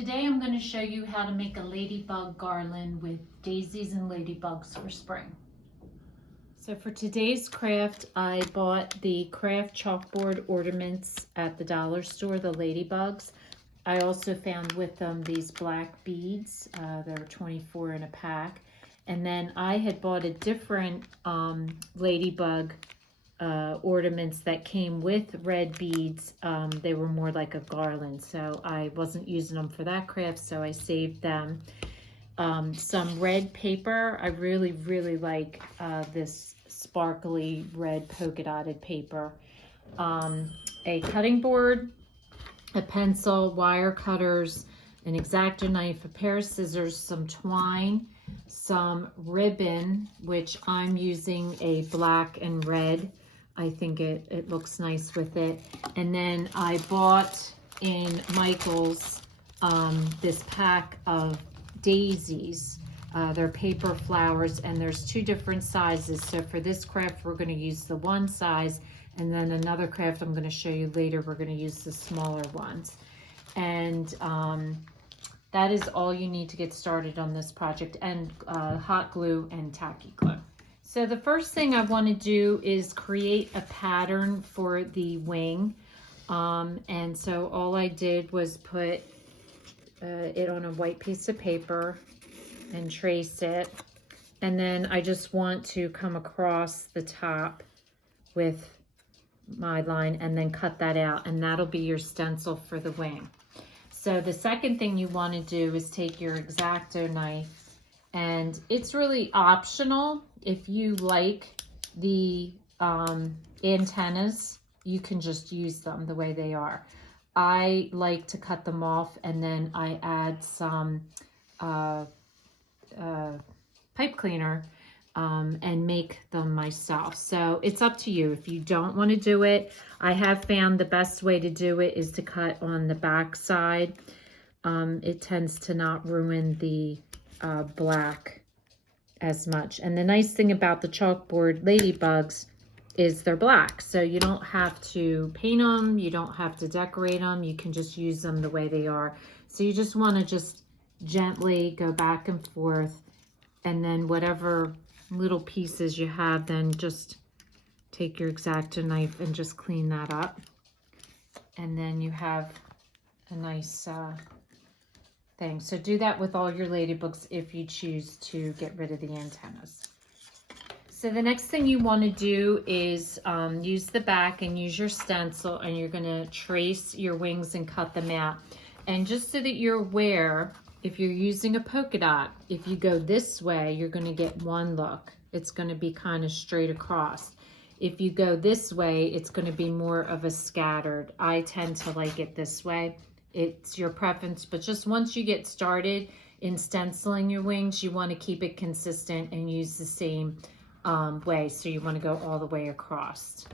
Today I'm going to show you how to make a ladybug garland with daisies and ladybugs for spring. So for today's craft, I bought the craft chalkboard ornaments at the dollar store, the ladybugs. I also found with them these black beads. There are 24 in a pack. And then I had bought a different ladybug ornaments that came with red beads. They were more like a garland, so I wasn't using them for that craft, so I saved them. Some red paper. I really like this sparkly red polka dotted paper. A cutting board, a pencil, wire cutters, an X-Acto knife, a pair of scissors, some twine, some ribbon, which I'm using a black and red. I think it looks nice with it. And then I bought in Michael's this pack of daisies. They're paper flowers, and there's two different sizes. So for this craft, we're going to use the one size, and then another craft I'm going to show you later, we're going to use the smaller ones. And that is all you need to get started on this project, and hot glue and tacky glue. So the first thing I want to do is create a pattern for the wing. And so all I did was put it on a white piece of paper and trace it. And then I just want to come across the top with my line and then cut that out. And that'll be your stencil for the wing. So the second thing you want to do is take your X-Acto knife, and it's really optional. If you like the antennas, you can just use them the way they are. I like to cut them off, and then I add some pipe cleaner and make them myself. So it's up to you. If you don't want to do it, I have found the best way to do it is to cut on the back side. It tends to not ruin the black as much. And the nice thing about the chalkboard ladybugs is they're black, so you don't have to paint them, you don't have to decorate them, you can just use them the way they are. So you just want to just gently go back and forth, and then whatever little pieces you have, then just take your X-Acto knife and just clean that up, and then you have a nice thing. So do that with all your ladybugs if you choose to get rid of the antennas. So the next thing you want to do is use the back and use your stencil, and you're going to trace your wings and cut them out. And just so that you're aware, if you're using a polka dot, if you go this way, you're going to get one look. It's going to be kind of straight across. If you go this way, it's going to be more of a scattered. I tend to like it this way. It's your preference, but just once you get started in stenciling your wings, you want to keep it consistent and use the same way. So you want to go all the way across.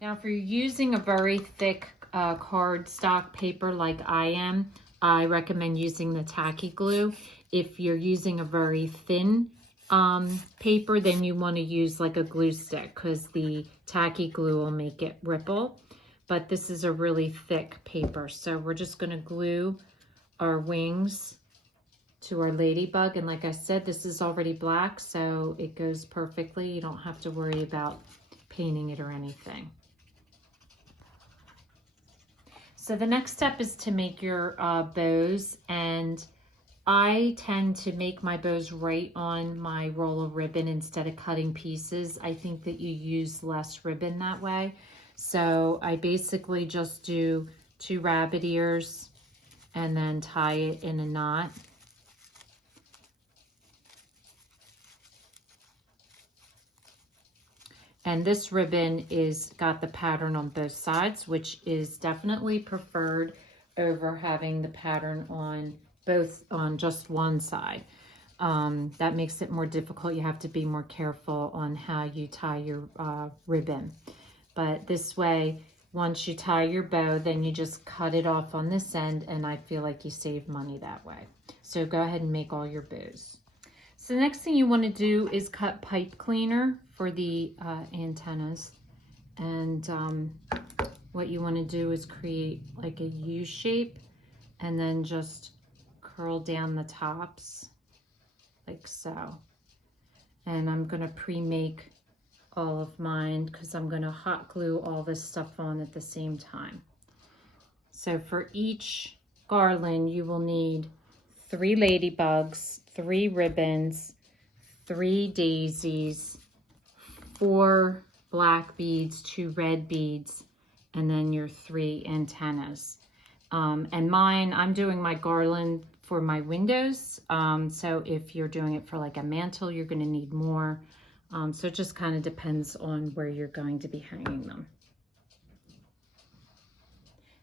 Now, if you're using a very thick cardstock paper like I am, I recommend using the tacky glue. If you're using a very thin paper, then you want to use like a glue stick, because the tacky glue will make it ripple. But this is a really thick paper, so we're just going to glue our wings to our ladybug. And like I said, this is already black, so it goes perfectly. You don't have to worry about painting it or anything. So the next step is to make your bows, and I tend to make my bows right on my roll of ribbon instead of cutting pieces. I think that you use less ribbon that way. So I basically just do 2 rabbit ears and then tie it in a knot. And this ribbon is got the pattern on both sides, which is definitely preferred over having the pattern on just one side. That makes it more difficult. You have to be more careful on how you tie your ribbon. But this way, once you tie your bow, then you just cut it off on this end, and I feel like you save money that way. So go ahead and make all your bows. So the next thing you want to do is cut pipe cleaner for the antennas. And what you want to do is create like a U shape and then just curl down the tops like so. And I'm gonna pre-make all of mine because I'm gonna hot glue all this stuff on at the same time. So for each garland, you will need 3 ladybugs, 3 ribbons, 3 daisies, 4 black beads, 2 red beads, and then your 3 antennas. And mine, I'm doing my garland for my windows. So if you're doing it for like a mantle, you're going to need more. So it just kind of depends on where you're going to be hanging them.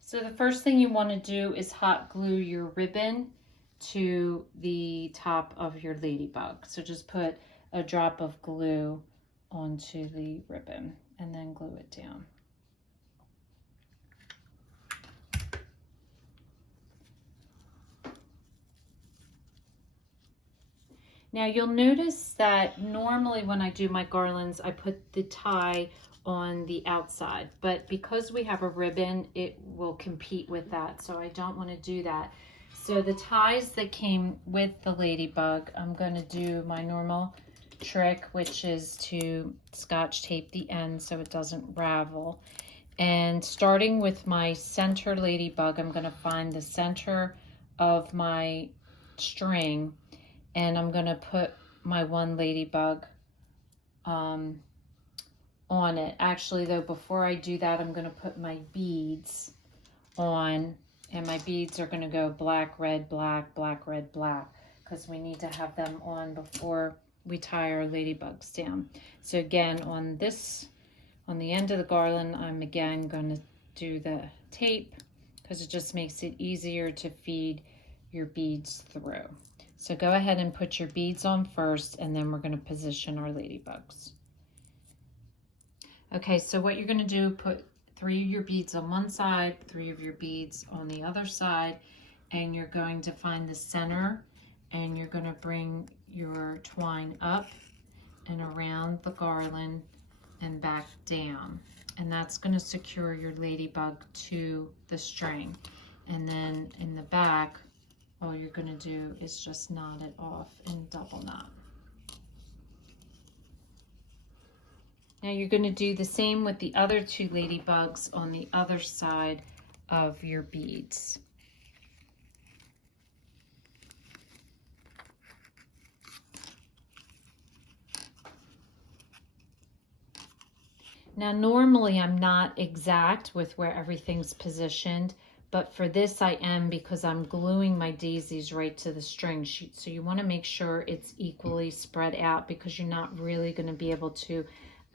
So the first thing you want to do is hot glue your ribbon to the top of your ladybug. So just put a drop of glue onto the ribbon and then glue it down. Now you'll notice that normally when I do my garlands, I put the tie on the outside, but because we have a ribbon, it will compete with that. So I don't want to do that. So the ties that came with the ladybug, I'm going to do my normal trick, which is to scotch tape the end so it doesn't ravel. And starting with my center ladybug, I'm going to find the center of my string, and I'm going to put my one ladybug on it. Actually, though, before I do that, I'm going to put my beads on, and my beads are going to go black, red, black, black, red, black, because we need to have them on before we tie our ladybugs down. So again, on the end of the garland, I'm again going to do the tape because it just makes it easier to feed your beads through. So go ahead and put your beads on first, and then we're going to position our ladybugs. Okay, so what you're going to do, put 3 of your beads on one side, 3 of your beads on the other side, and you're going to find the center, and you're going to bring your twine up and around the garland and back down. And that's going to secure your ladybug to the string. And then in the back, all you're going to do is just knot it off and double knot. Now you're going to do the same with the other 2 ladybugs on the other side of your beads. Now normally I'm not exact with where everything's positioned, but for this I am because I'm gluing my daisies right to the string. So you want to make sure it's equally spread out because you're not really going to be able to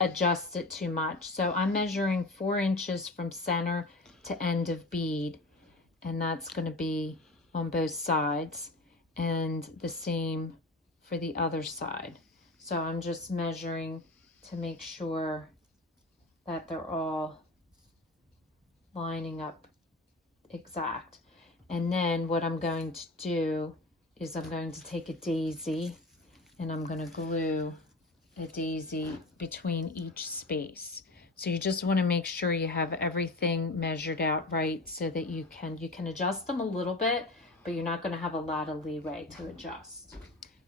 adjust it too much. So I'm measuring 4 inches from center to end of bead, and that's going to be on both sides, and the same for the other side. So I'm just measuring to make sure that they're all lining up exact. And then what I'm going to do is I'm going to take a daisy and I'm going to glue a daisy between each space. So you just want to make sure you have everything measured out right so that you can adjust them a little bit, but you're not going to have a lot of leeway to adjust.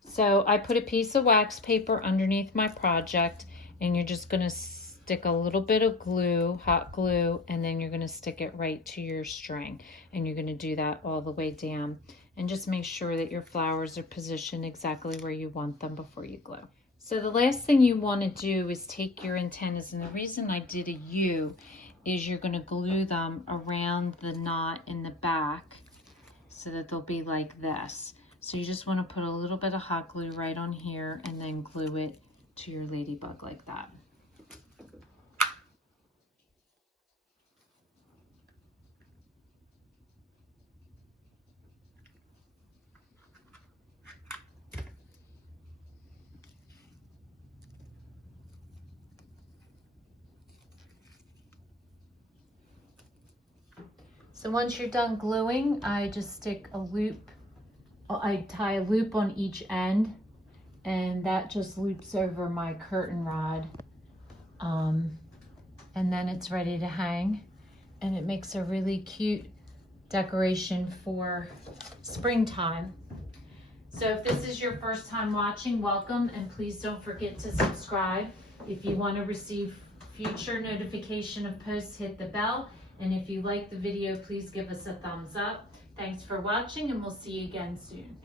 So I put a piece of wax paper underneath my project, and you're just going to stick a little bit of glue, hot glue, and then you're going to stick it right to your string, and you're going to do that all the way down, and just make sure that your flowers are positioned exactly where you want them before you glue. So the last thing you want to do is take your antennas, and the reason I did a U is you're going to glue them around the knot in the back so that they'll be like this. So you just want to put a little bit of hot glue right on here and then glue it to your ladybug like that. So once you're done gluing, I just stick a loop, I tie a loop on each end, and that just loops over my curtain rod. And then it's ready to hang, and it makes a really cute decoration for springtime. So if this is your first time watching, welcome, and please don't forget to subscribe. If you want to receive future notification of posts, hit the bell. And if you like the video, please give us a thumbs up. Thanks for watching, and we'll see you again soon.